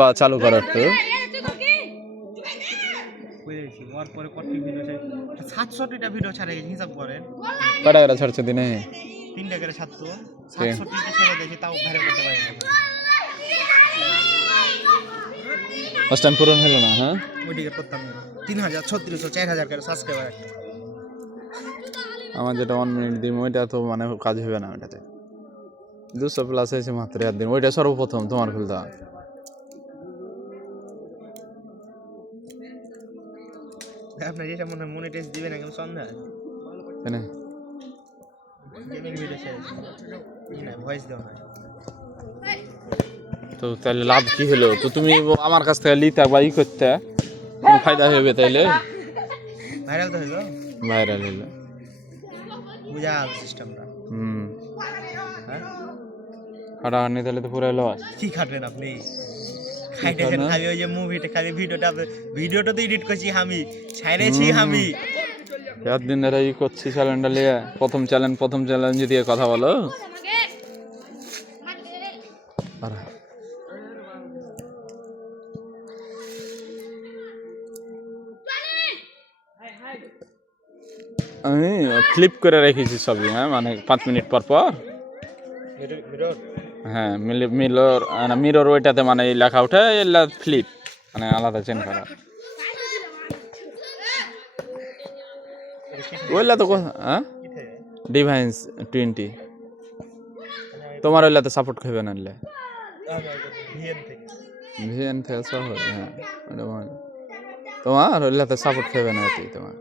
বা চালু করো একটু। ভিডিও ছাড়ে হিসাব করেন কয়টা করে ছাড়ছে দিনে? 3টা করে ছাড়তো 67টা ছেড়ে দিয়েছি তাও ভাইরাল করতে পারি না। ফার্স্ট টাইম পূরণ হলো না? হ্যাঁ ওইদিকে করতাম 3000 3600 4000 করে সাবস্ক্রাইবার। আমার যেটা 1 মিনিট দিন ওইটা তো মানে কাজ হবে না। ওইটাতে 200 প্লাস হয়েছে মাত্র একদিন। ওইটা সর্বপ্রথম তোমার খুলতা। আপনার যেটা মনে হয় মনিটাইজ দিবে না কিন্তু সন্ধ্যা কেন গেমিং ভিডিও শেয়ার না ভয়েস দাও না তো তাহলে লাভ কি হলো? তো তুমি আমার কাছ থেকে লিতা বা ই করতে কোনো ফায়দা হবে তাইলে? ভাইরাল তো হলো ভাইরাল হলো বুঝা সিস্টেমটা। হ্যাঁ খাটা আনি তাহলে তো পুরো লস। কি খাটবেন আপনি? খাইতেছেন খালি ওই যে মুভিটা খালি ভিডিওটা তো এডিট করছি আমি ছাইরেছি আমি একদিন ধরে ই করছি চ্যালেঞ্জটা নিয়ে। প্রথম চ্যালেঞ্জ দিয়ে কথা বলো। আমি ফ্লিপ করে রেখেছি সবই। হ্যাঁ মানে 5 মিনিট পর পর। হ্যাঁ মিরর ওইটাতে মানে লেখা উঠে এলা ফ্লিপ মানে আলাদা চেঞ্জ করা ওইলা তো। হ্যাঁ ডিভাইস 20 তোমার ওইলাতে সাপোর্ট খাবে না নিলে ভিএন থেকে সব হবে। হ্যাঁ তোমার ওইলাতে সাপোর্ট খাবে না এটি তোমার।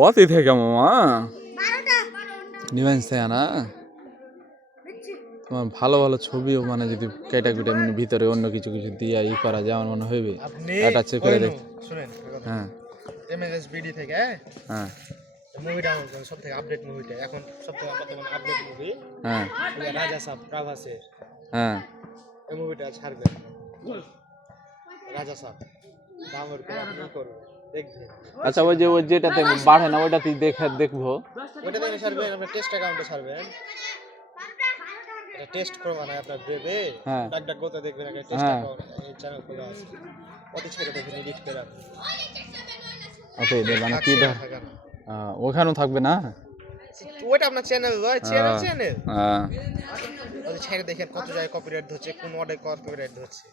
बहुत ही थे क्या मामा ডিভাইস থেকে না তোমার ভালো ভালো ছবিও মানে যদি ক্যাটাগরি মানে ভিতরে অন্য কিছু কিছু দিয়ে ই করা যায় আমার মনে হইবে। এটা চেক করে দেখ। শুনেন হ্যাঁ এমএস বিডি থেকে হ্যাঁ মুভি ডাউনলোড করেন সব থেকে আপডেট মুভিটা এখন সব থেকে বর্তমানে আপডেট মুভি। হ্যাঁ রাজা সাহেব প্রাভাসের হ্যাঁ এই মুভিটা ছাড়বেন। রাজা সাহেব ডাউনলোড করে আপনি করবেন দেখবেন। আচ্ছা ওই যেটাতে বাড়ে না ওইটাতে দেখবো। ওইটাতে ছাড়বেন আপনার টেস্ট অ্যাকাউন্টে ছাড়বেন। এটা টেস্ট করবা না আপনার দেবে ডাক ডাক করতে দেখবেন একটা টেস্ট অ্যাকাউন্ট এই চ্যানেল খোলা আছে ওতে ছেড়ে দেখবেন এডিট করে আপনি। ওকে মানে কি ওখানেও থাকবে না ওইটা আপনার চ্যানেল হয় চ্যানেল হ্যাঁ ওই ছেড়ে দেখেন কত জায়গায় কপিরাইট ধরছে কোন ওয়ার্ডে কপিরাইট ধরছে।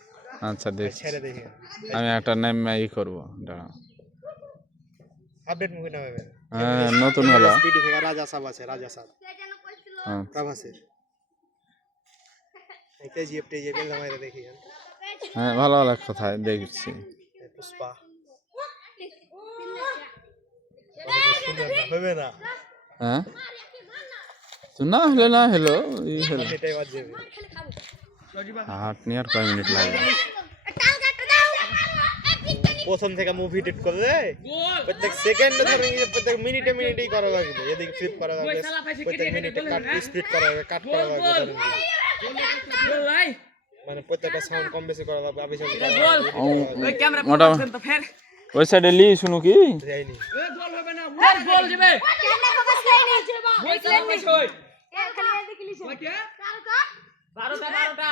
আচ্ছা দেখ ছেড়ে দেখেন আমি একটা নাম ই করব দাঁড়াও আপডেট মুভি না হবে। হ্যাঁ নতুন হলো স্পিডি থেকে রাজা সাহেব আছে রাজা সাহেব হ্যাঁ প্রভাসের এই কেজিএফ টেজিএফ এর নামে দেখিয়েন। হ্যাঁ ভালো ভালো কথা দেখছি। পুষ্পা হবে না হ্যাঁ তো না হলে না হলো এই হলো এটাই বাজে হাট নিয়ে আর কয় মিনিট লাগবে। প্রথম থেকে মুভি এডিট করলে প্রত্যেক সেকেন্ডে ধরে প্রত্যেক মিনিটেই করা লাগবে। এদিকে ফ্লিপ করা লাগবে প্রত্যেক মিনিটে কাট স্পিড করা লাগবে কাট করা লাগবে মানে প্রত্যেকটা সাউন্ড কম বেশি করা লাগবে। আমি ওই সাইডে লি শুনো কি যাইনি গোল হবে না গোল যাবে ক্যামেরা ফোকাস লাইনে বই লাইনে খালি এদিকে লিখো ওকে 12টা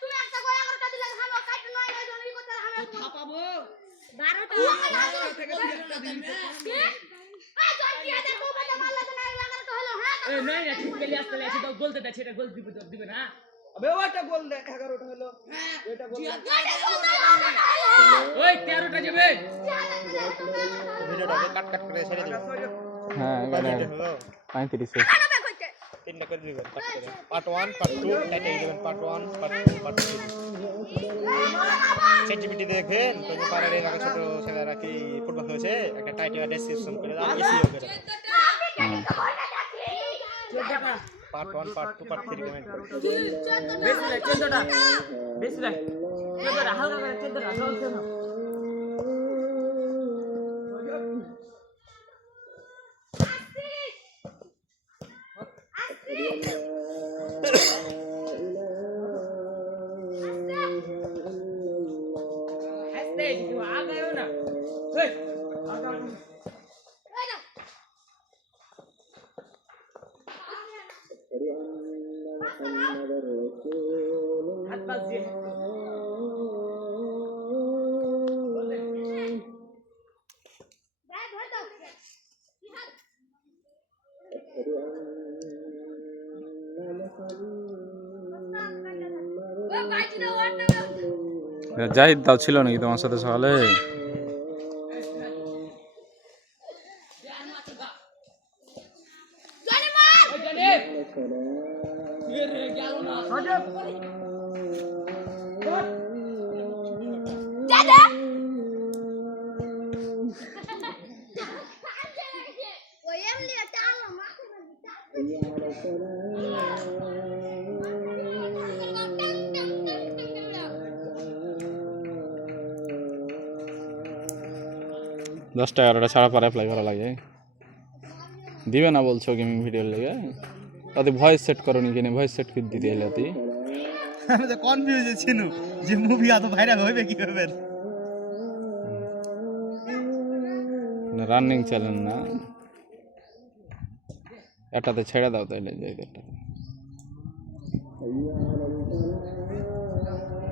তুমি একটা গোল 11টা দিলে হামো কাট নয় নয় জনই করতে হামো ছাপাবো 12টা থেকে 3টা দিন এই জল দিয়ে দে তো বাজা মারলা তো না লাগা তো হলো হ্যাঁ এই নাই না ঠিক পেলে আসতে আছে তো গোল দেটা সেটা গোল দিবে না আবে ওটা গোল দে 11টা হলো এটা গোল ওই 13টা যাবে ভিডিওটা কাট কাট করে ছেড়ে দিবেন। হ্যাঁ গানে 35 সেকেন্ড তিনটা করে দিবেন কাট করে পার্ট 1 পার্ট 2 টাইটেল দিবেন পার্ট 1 পার্ট 2 পার্ট 3 সেটিভিটি দেখেন তুমি পারে রে লাগা ছোট ছেলেরা কি ফুটবল হয়েছে একটা টাইটেল ডেসক্রিপশন করে দাও এসইও করে পার্ট 1 পার্ট 2 পার্ট 3 কমেন্ট করো বেশি রাখ হালকা করে 14টা চলছে না জাহিদ দাও ছিল নাকি তোমার সাথে সকালে? দশটা 11টা ছাড়া পরে অ্যাপ্লাই করা লাগে, দিবে না বলছো গেমিং ভিডিওর লেগে? তাতে ভয়েস সেট করো নি কিনে, ভয়েস সেট করে দিতে এলে তুই? আমি তো কনফিউজ ছিল যে মুভি এত ভাইরাল হইবে কি হবে। রানিং চ্যালেঞ্জ না, এটাতে ছেড়ে দাও তাইলে যাই একটা।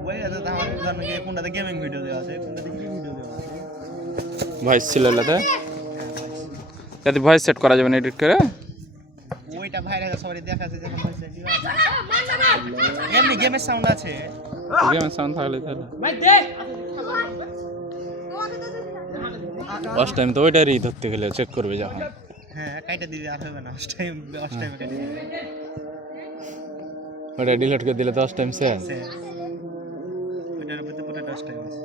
ওই এত আমার উদাহরণ কি কোনটাতে গেমিং ভিডিও দেওয়া আছে, কোনটাতে কি ভিডিও দেওয়া আছে? ভয়েস ছিল এলাতে, যাতে ভয়েস সেট করা যাবে না এডিট করে। ওইটা ভাইরাল সবারই দেখাচ্ছে যখন ভয়েস সেট দিবা। এমনি গেমের সাউন্ড আছে, গেমের সাউন্ড থাকলে তাহলে ফার্স্ট টাইম তো ওইটারই ধরতে গেলে চেক করবে যখন। হ্যাঁ কাইটা দিবি আর হবে না, ফার্স্ট টাইমে কাইটা দিবি। ওটা ডিলিট করে দিলে 10 টাইম শেষ। ওইটার উপরে পুরো 10 টাইম আছে।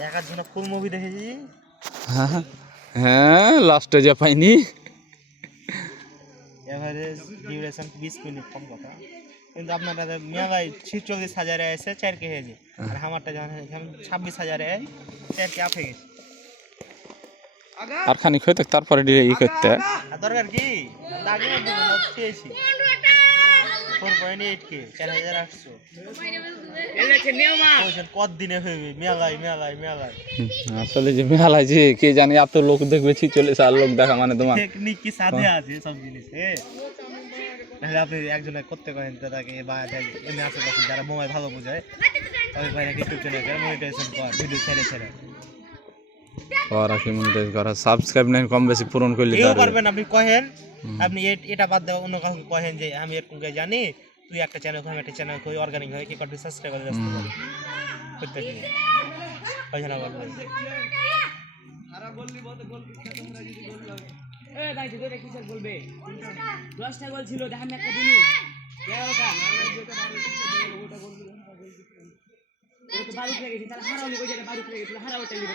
দেখার জন্য ফুল মুভি দেখেছি। হ্যাঁ লাস্টে যা পাইনি, এভারেজ ডিউরেশন 20 মিনিট কম কথা, কিন্তু আপনারা মেলায় 46,000 আছে 4 কেজি, আর আমারটা যখন 26,000 4 কে আপে গেছে। আর খানিক হইতে তারপরে ই করতে আর দরকার কি আগে পেয়েছি 4.8 কে 4,800 কত দিনে হইবে মেলায় মেলায় মেলায়। আসলে যে মেলায় যে কে জানি এত লোক দেখবে 46,000 লোক দেখা মানে তোমার টেকনিক কি সাথে আছে সব জিনিসে। তাহলে আপনি একজনে করতে পারেন তাকে বা এমনি আশেপাশে যারা মোবাইল ভালো বোঝায় তাদের বাইরে ইউটিউব চ্যানেল করে মনিটাইজেশন কর, ভিডিও ছেড়ে ছেড়ে আর কি মনিটাইজ করা, সাবস্ক্রাইব নাই কম বেশি পূরণ করলে কেউ পারবেন। আপনি কহেন, আপনি এটা বাদ দেওয়া অন্য কাউকে কহেন যে আমি এরকম জানি, তুই একটা চ্যানেল কর, একটা চ্যানেল করি, অর্গানিক হয় কি করবি, সাবস্ক্রাইব করে আসতে পারি করতে দিন পয়সা না বলবেন। আরে বললি বল তোমরা যদি বললো এ ভাই দুটো কি স্যার বলবে 10টা গোল ছিল দেখেন একটা দিন কেওটা না না যেটা বাড়ি ওটা বলবি ওটা তো বাড়ি থেকে গেছে, তাহলে হারাও ওই জায়গা বাড়ি থেকে গেছিল, হারাও ওটা লিখো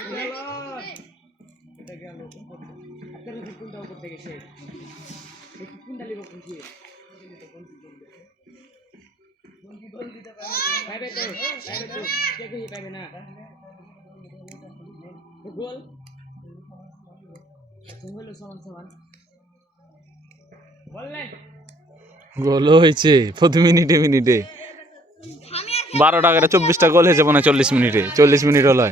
এটা গেল আপনারা কোনটা করতে গেছে দেখি কোনটা লিখো খুঁজে পাইবে তো কে কই পাইবে না গোল হলো সমান সমান বললেন গোল হয়েছে প্রতি মিনিটে মিনিটে 12 টাকার 24টা গোল হয়েছে মানে 40 মিনিটে, 40 মিনিট হলো।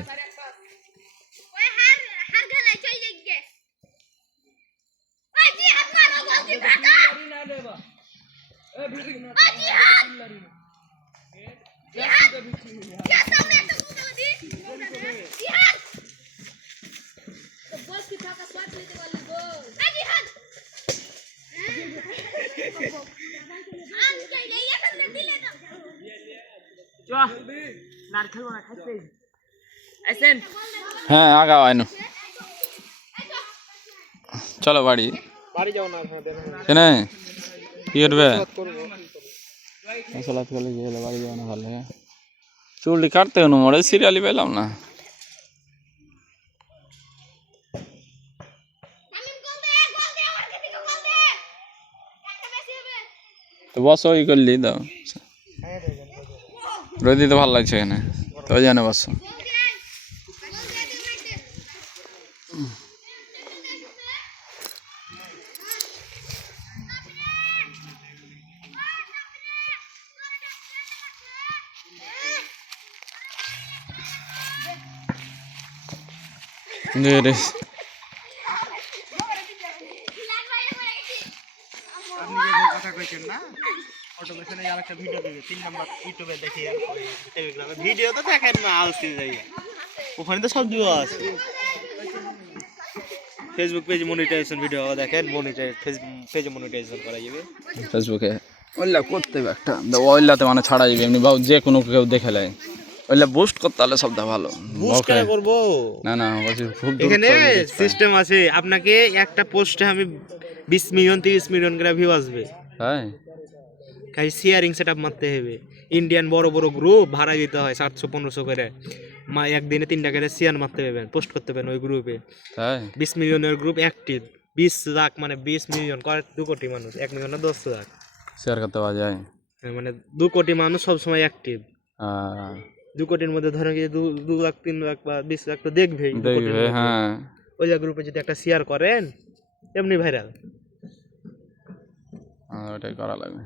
হ্যাঁ আগাও আইনো, চলো বাড়ি বাড়ি যাও না কেন কি করবে মশলা করে গেলে বাড়ি যাও না, ভালো চুলটি কাটতে হনো মরে সিরিয়ালি পেলাম না। তো বসো ই করলি দাও রোদি তো ভালো লাগছে এখানে তো জানে বসো। দেখেন না অটোমেশনে আর একটা ভিডিও দিবে 3 নাম্বার ইউটিউবে দেখি টেলিগ্রামে ভিডিও তো দেখেন না আলসি যাই ওখানে তো সব দেওয়া আছে ফেসবুক পেজে মনিটাইজেশন ভিডিও দেখেন মনিটাইজ পেজে মনিটাইজেশন করা যাবে ফেসবুকে ওইলা করতে হবে একটা ওইলাতে মানে ছাড়া যাবে এমনি বা যে কোনো কেউ দেখে নেয় ওইলা বুস্ট করতে হলে সবটা ভালো বুস্ট করে করব না না বলছি খুব দূর এখানে সিস্টেম আছে আপনাকে একটা পোস্টে আমি 20 মিলিয়ন 30 মিলিয়ন করে ভিউ আসবে তাই খালি শেয়ারিং সেটআপ মারতে হবে ইন্ডিয়ান বড় বড় গ্রুপ ভাড়া দিতে হয় 700-1500 করে একদিনে 3টা করে শেয়ার মারতে পারবেন পোস্ট করতে পারবেন ওই গ্রুপে তাই 20 মিলিয়নের গ্রুপ অ্যাক্টিভ 20 লাখ মানে 20 মিলিয়ন করে 2 কোটি মানুষ 1 মিলিয়ন না 10 লাখ শেয়ার করতে পাওয়া যায় মানে 2 কোটি মানুষ সব সময় অ্যাক্টিভ হ্যাঁ 2 কোটির মধ্যে ধরেন কি 2 লাখ 3 লাখ বা 20 লাখ তো দেখবেই 2 কোটির দেখবে মধ্যে। হ্যাঁ ওই যে গ্রুপে যদি একটা শেয়ার করেন এমনি ভাইরাল ওটাই করা লাগবে